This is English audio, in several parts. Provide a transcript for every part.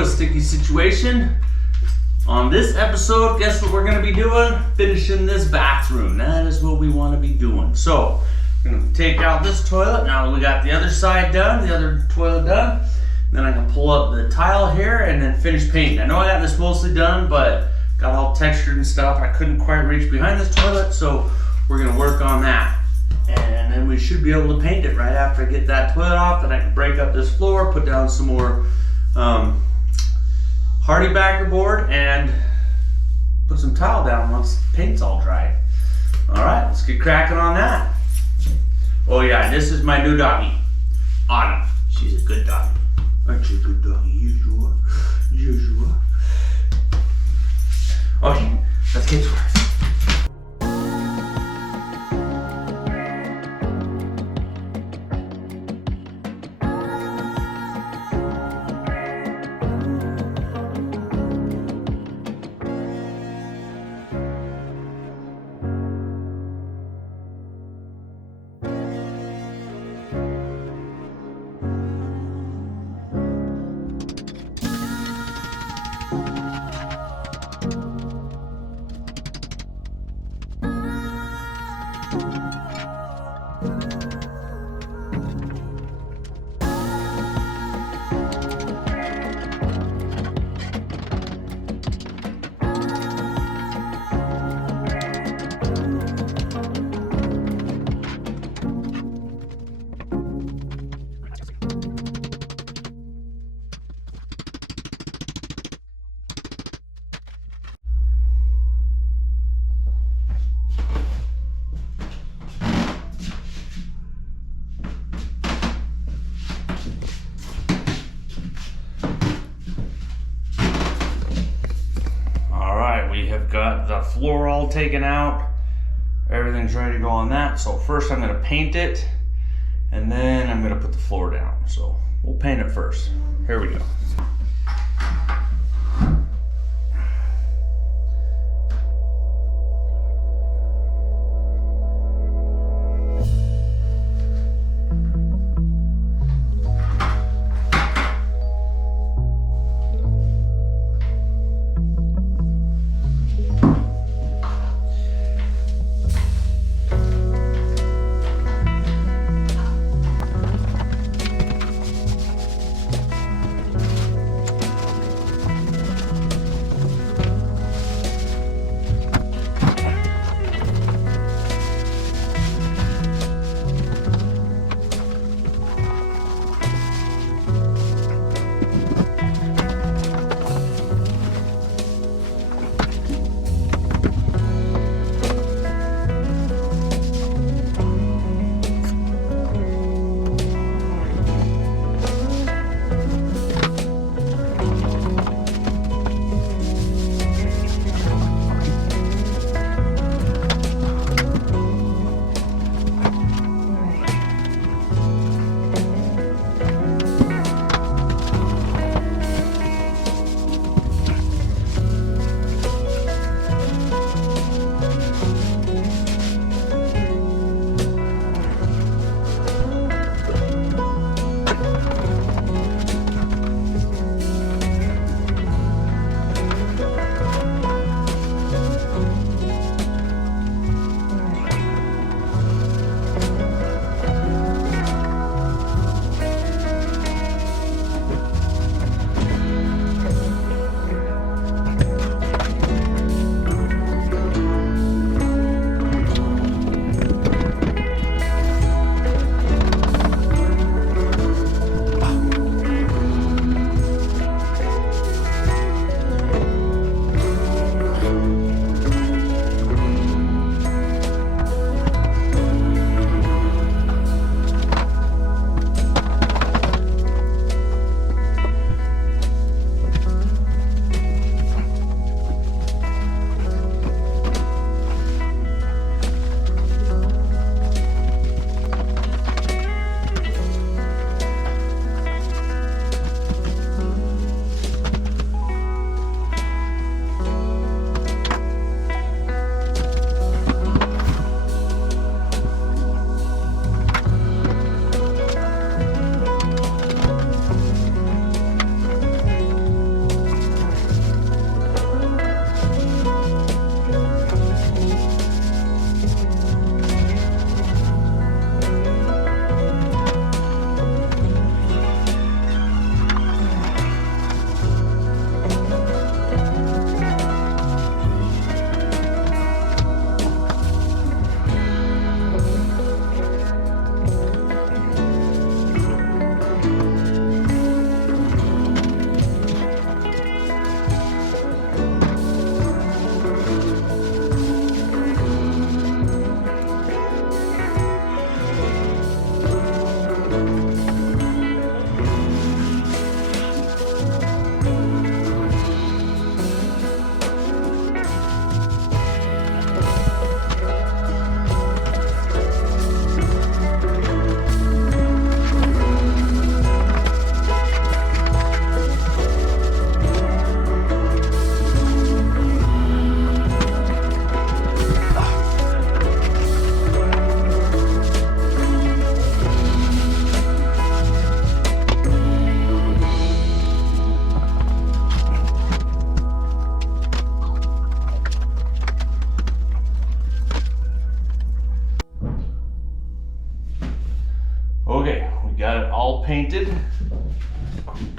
a sticky situation. On this episode, guess what we're gonna be doing? Finishing this bathroom. That is what we wanna be doing. So, we're gonna take out this toilet. Now we got the other side done, the other toilet done. Then I can pull up the tile here and then finish painting. I know I got this mostly done, but got all textured and stuff. I couldn't quite reach behind this toilet, so we're gonna work on that. And then we should be able to paint it right after I get that toilet off. Then I can break up this floor, put down some more hardy backer board, and put some tile down once the paint's all dry. All right, let's get cracking on that. Oh yeah, this is my new doggy, Autumn. She's a good doggy. Aren't you a good doggy? Yes, you are. Yes, you are. Okay, let's get to work. Got the floor all taken out. Everything's ready to go on that. So first I'm gonna paint it and then I'm gonna put the floor down. So we'll paint it first. Here we go.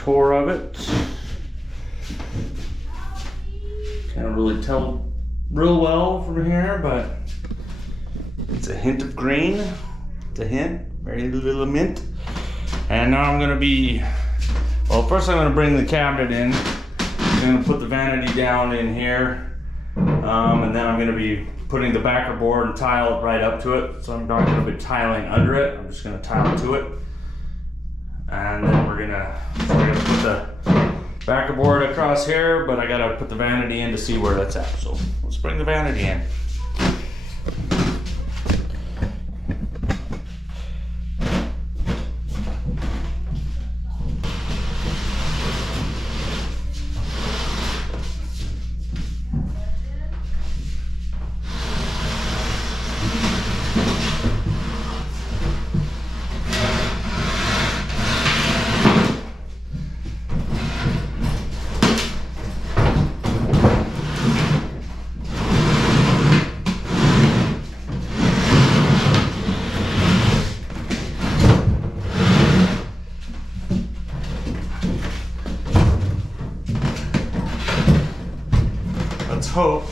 tour of it. Can't really tell real well from here, but it's a hint of green. It's a hint, very little mint. And now I'm gonna be, well, first I'm gonna bring the cabinet in. I'm gonna put the vanity down in here. And then I'm gonna be putting the backer board and tile it right up to it. So I'm not gonna be tiling under it. I'm just gonna tile to it. And then we're gonna put the backer board across here, but I gotta put the vanity in to see where that's at. So let's bring the vanity in. Let's hope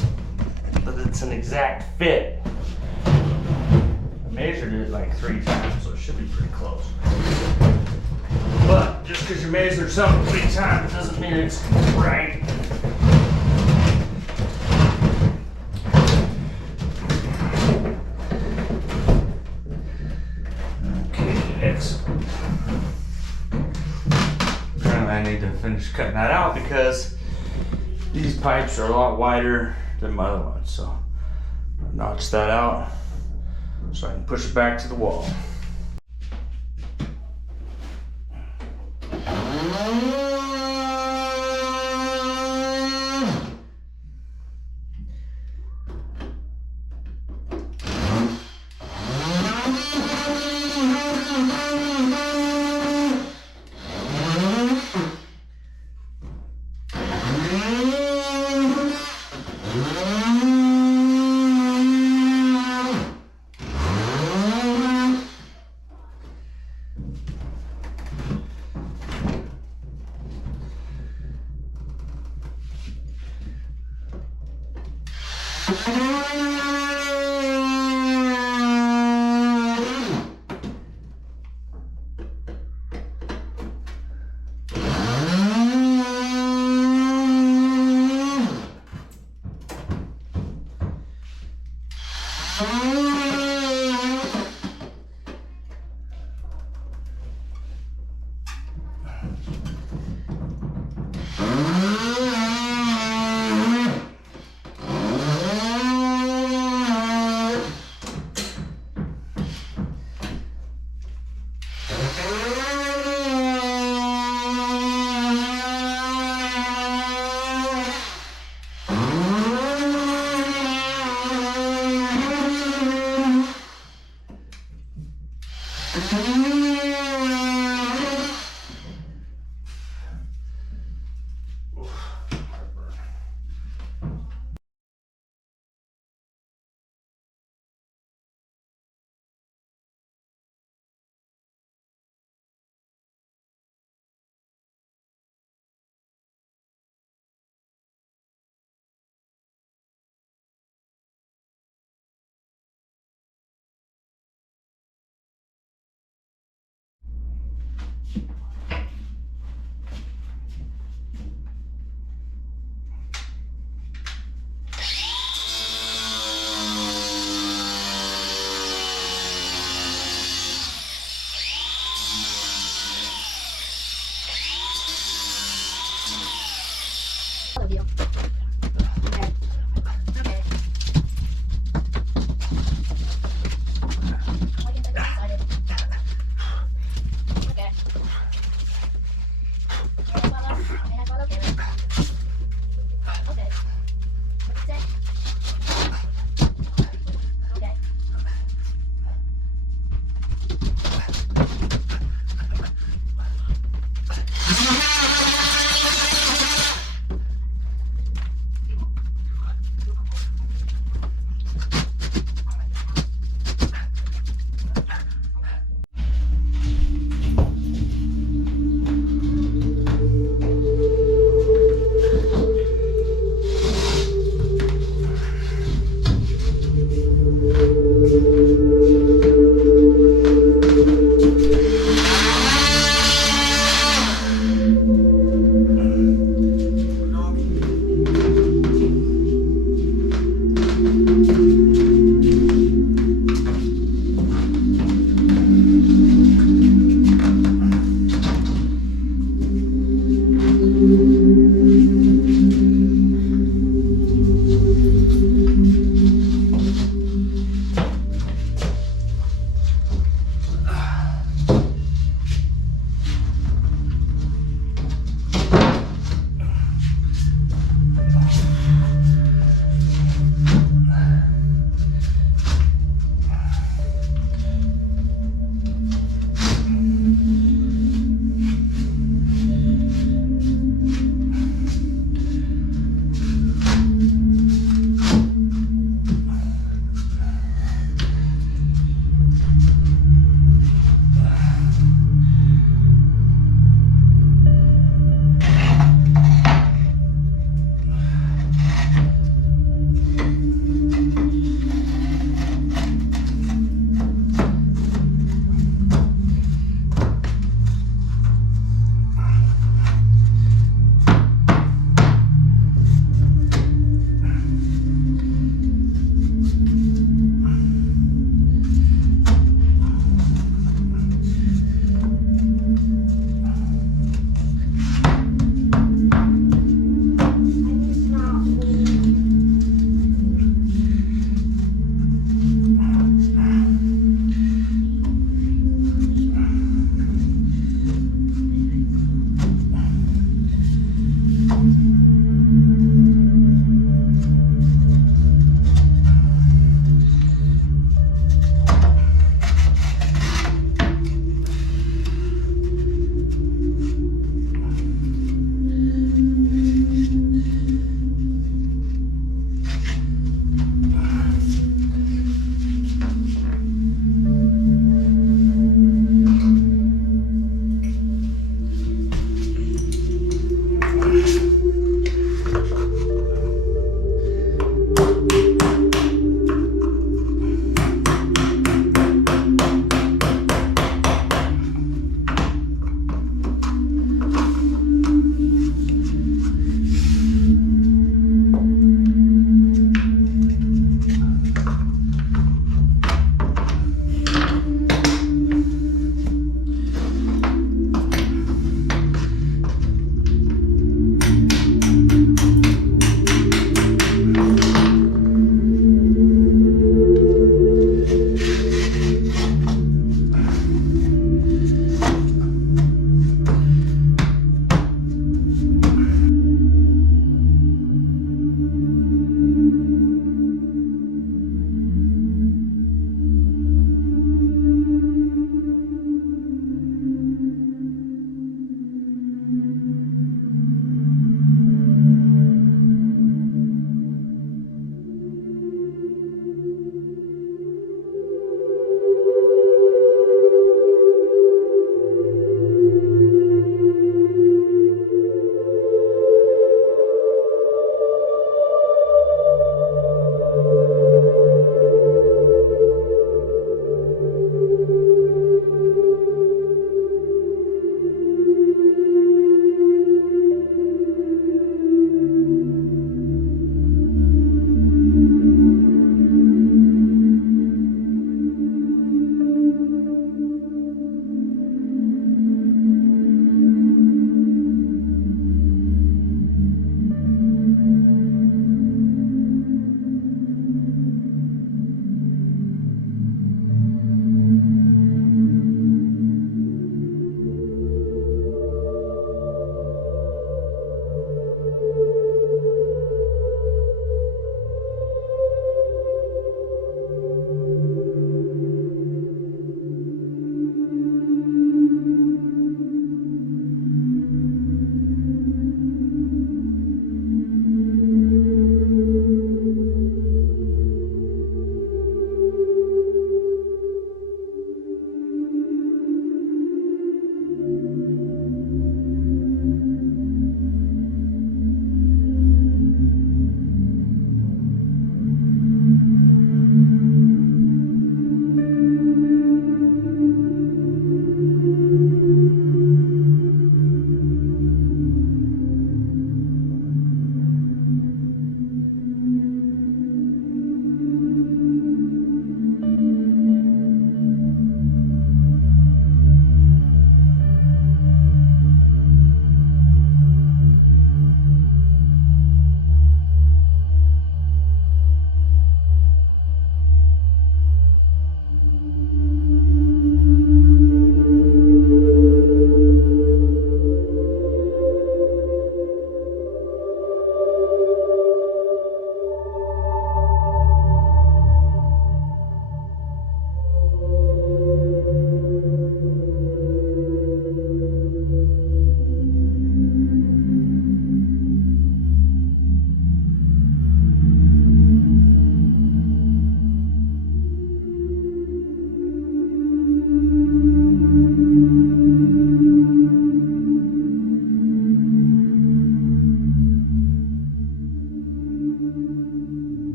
that it's an exact fit. I measured it like 3 times, so it should be pretty close. But just because you measured something 3 times doesn't mean it's right. Okay, excellent. Apparently I need to finish cutting that out because these pipes are a lot wider than my other ones, so I'll notch that out so I can push it back to the wall.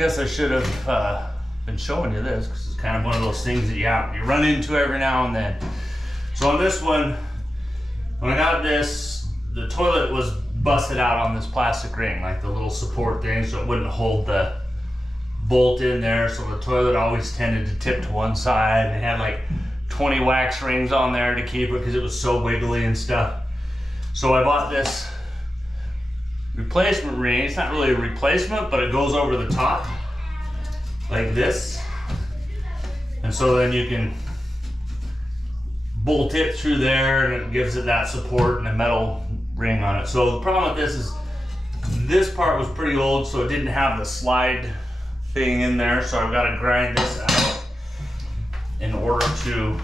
guess I should have been showing you this because it's kind of one of those things that you run into every now and then. So on this one, when I got this, the toilet was busted out on this plastic ring, like the little support thing, so it wouldn't hold the bolt in there. So the toilet always tended to tip to one side, and it had like 20 wax rings on there to keep it because it was so wiggly and stuff. So I bought this replacement ring. It's not really a replacement, but it goes over the top like this, and so then you can bolt it through there, and it gives it that support and a metal ring on it. So the problem with this is this part was pretty old, so it didn't have the slide thing in there, so I've got to grind this out in order to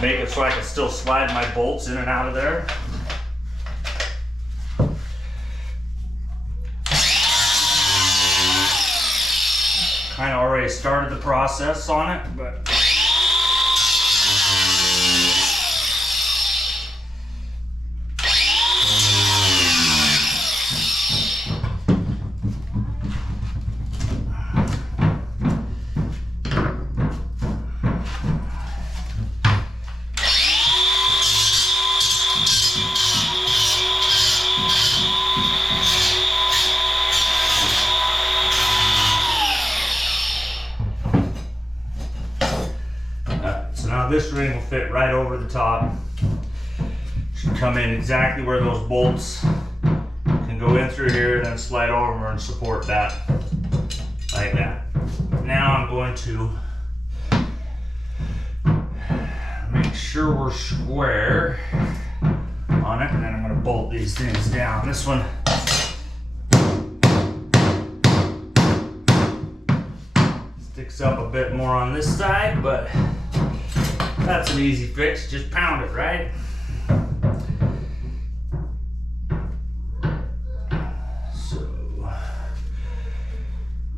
make it so I can still slide my bolts in and out of there. Kind of already started the process on it, but this ring will fit right over the top. Should come in exactly where those bolts can go in through here, then slide over and support that like that. Now I'm going to make sure we're square on it, and then I'm going to bolt these things down. This one sticks up a bit more on this side, but that's an easy fix, just pound it, right? So,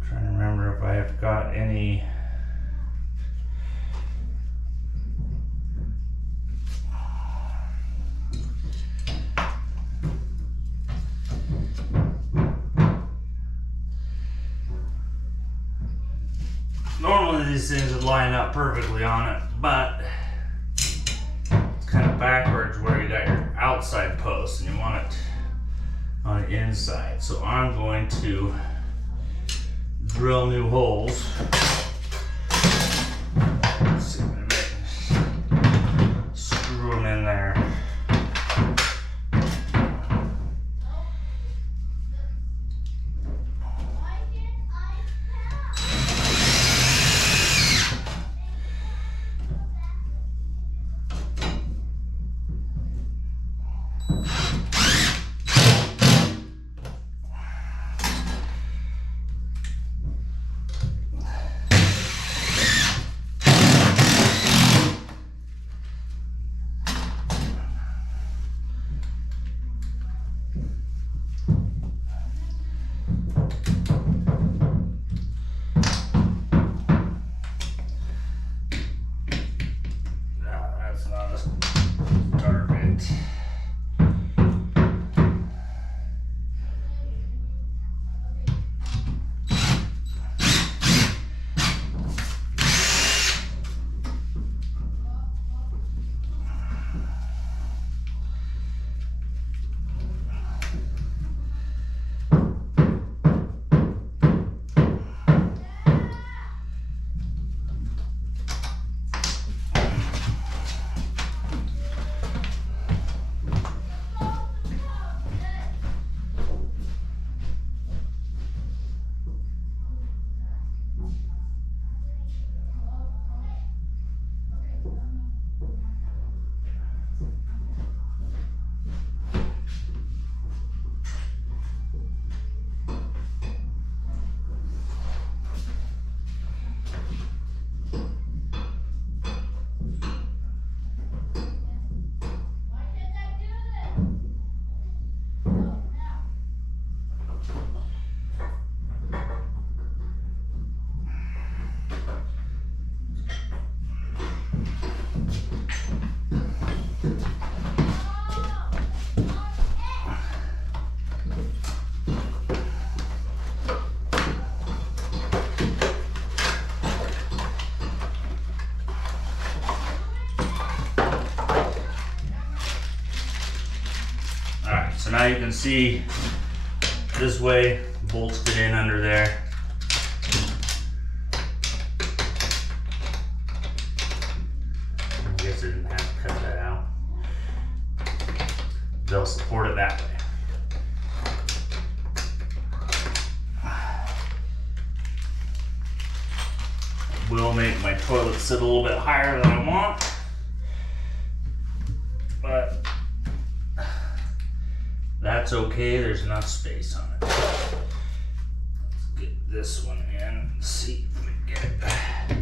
trying to remember if I have got any normally these things would line up perfectly on it, but it's kind of backwards where you got your outside post and you want it on the inside. So I'm going to drill new holes. Let's see if I can screw them in there. So now you can see this way, bolts get in under there. I guess I didn't have to cut that out. They'll support it that way. Will make my toilet sit a little bit higher than I want, but that's okay, there's enough space on it. Let's get this one in and see if we can get it.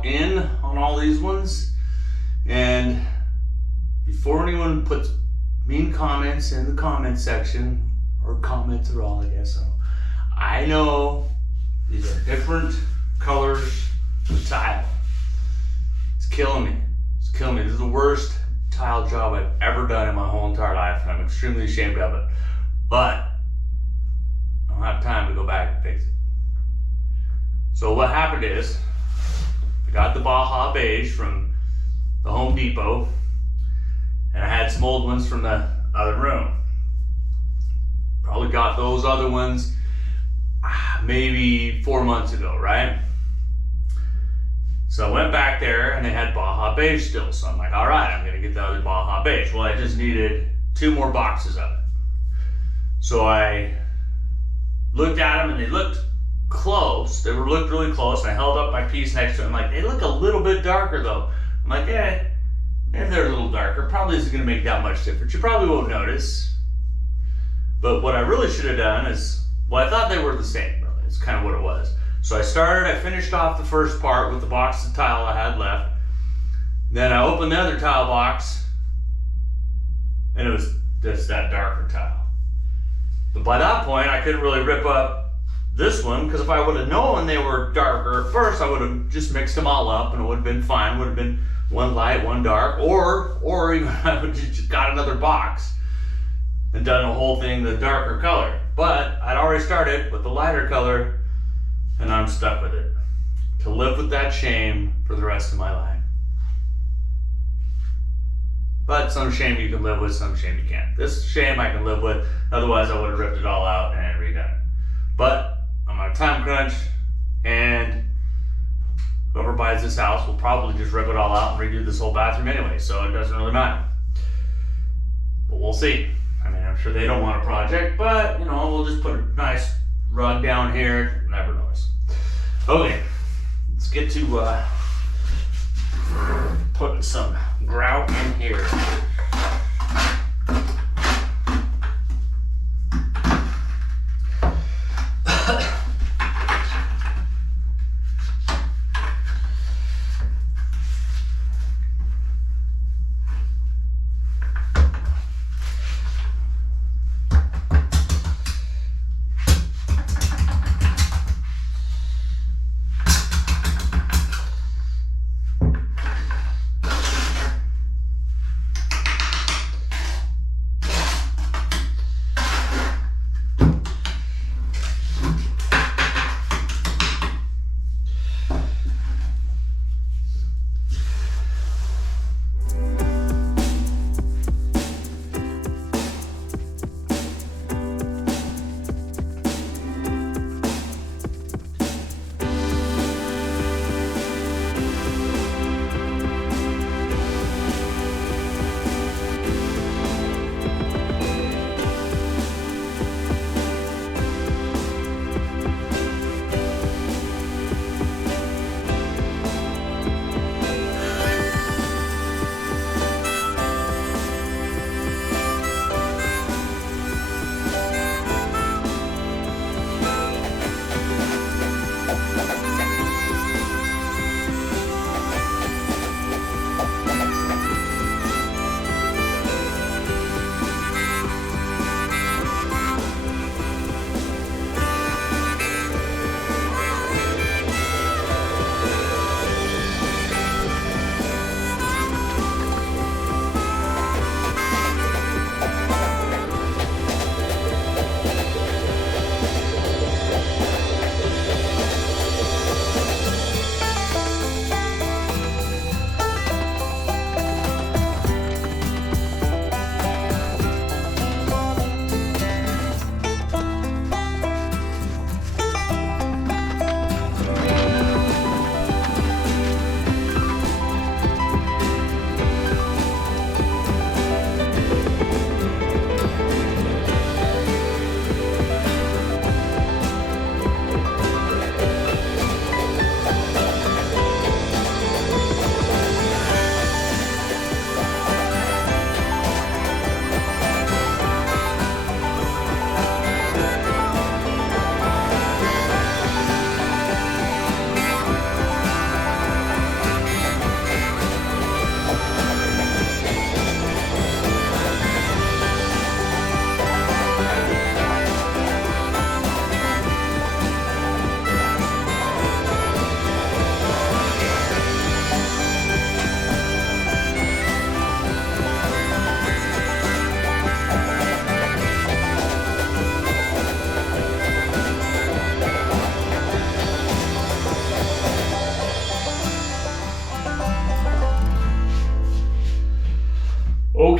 out in on all these ones. And before anyone puts mean comments in the comment section, or comments at all, I guess, so I know these are different colors of tile. It's killing me. It's killing me. This is the worst tile job I've ever done in my whole entire life, and I'm extremely ashamed of it. But I don't have time to go back and fix it. So what happened is, I got the Baja Beige from the Home Depot, and I had some old ones from the other room. Probably got those other ones maybe 4 months ago, right? So I went back there and they had Baja Beige still. So I'm like, all right, I'm gonna get the other Baja Beige. Well, I just needed 2 more boxes of it. So I looked at them and they looked close. They looked really close, and I held up my piece next to it. I'm like, they look a little bit darker though. I'm like, yeah, if they're a little darker, probably isn't gonna make that much difference. You probably won't notice. But what I really should have done is, well, I thought they were the same, really. It's kind of what it was. So I finished off the first part with the box of tile I had left. Then I opened the other tile box, and it was just that darker tile. But by that point, I couldn't really rip up this one, because if I would have known they were darker at first, I would have just mixed them all up, and it would have been fine. Would have been one light, one dark, or even I would have just got another box and done the whole thing the darker color. But I'd already started with the lighter color, and I'm stuck with it. To live with that shame for the rest of my life. But some shame you can live with, some shame you can't. This shame I can live with, otherwise I would have ripped it all out and redone it. But I'm on a time crunch, and whoever buys this house will probably just rip it all out and redo this whole bathroom anyway, so it doesn't really matter. But we'll see. I mean, I'm sure they don't want a project, but you know, we'll just put a nice rug down here. Never knows. Okay, let's get to putting some grout in here.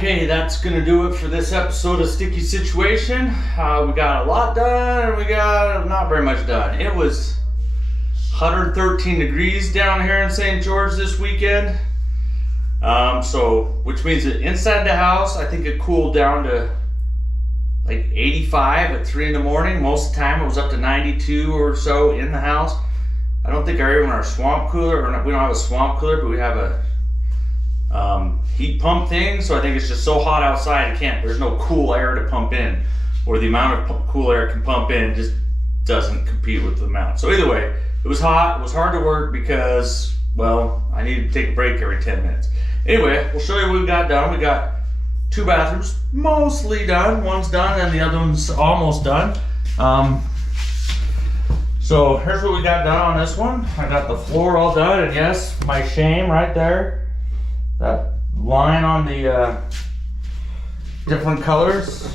Okay, that's gonna do it for this episode of Sticky Situation. We got a lot done and we got not very much done. It was 113 degrees down here in St. George this weekend. Which means that inside the house, I think it cooled down to like 85 at 3 in the morning. Most of the time it was up to 92 or so in the house. I don't think our swamp cooler, we don't have a swamp cooler, but we have a heat pump thing. So I think it's just so hot outside, there's no cool air to pump in, or the amount of cool air it can pump in just doesn't compete with the amount. So either way, it was hot, it was hard to work because, well, I needed to take a break every 10 minutes. Anyway, we'll show you what we got done. We got 2 bathrooms mostly done. One's done and the other one's almost done. So here's what we got done on this one. I got the floor all done, and yes, my shame right there. That line on the different colors.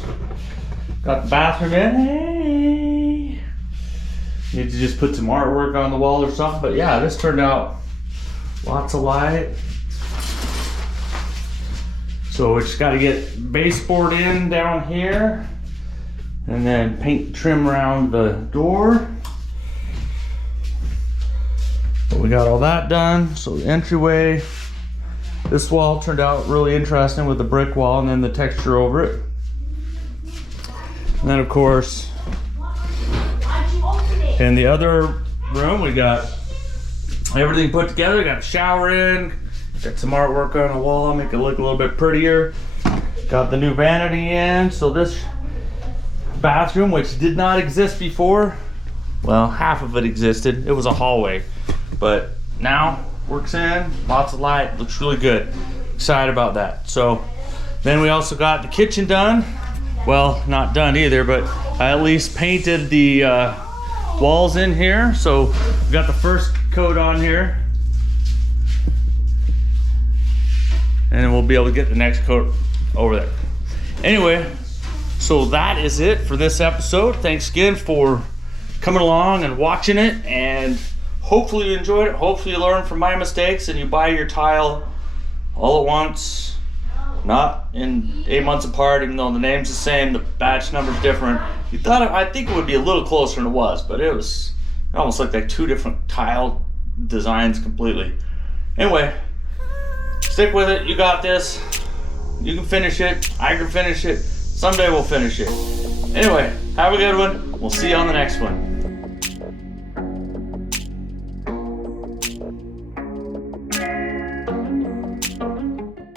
Got the bathroom in. Hey. Need to just put some artwork on the wall or something, but yeah, this turned out lots of light. So we just got to get baseboard in down here, and then paint trim around the door. But we got all that done. So the entryway, this wall turned out really interesting with the brick wall and then the texture over it. And then of course, in the other room, we got everything put together. Got the shower in, got some artwork on the wall, make it look a little bit prettier. Got the new vanity in. So this bathroom, which did not exist before, well, half of it existed. It was a hallway, but now works in, lots of light, looks really good. Excited about that. So then we also got the kitchen done. Well, not done either, but I at least painted the walls in here. So we got the first coat on here, and then we'll be able to get the next coat over there. Anyway, so that is it for this episode. Thanks again for coming along and watching it, and hopefully you enjoyed it. Hopefully you learned from my mistakes and you buy your tile all at once, not in 8 months apart, even though the name's the same, the batch number's different. I think it would be a little closer than it was, but it almost looked like 2 different tile designs completely. Anyway, stick with it. You got this. You can finish it. I can finish it. Someday we'll finish it. Anyway, have a good one. We'll see you on the next one.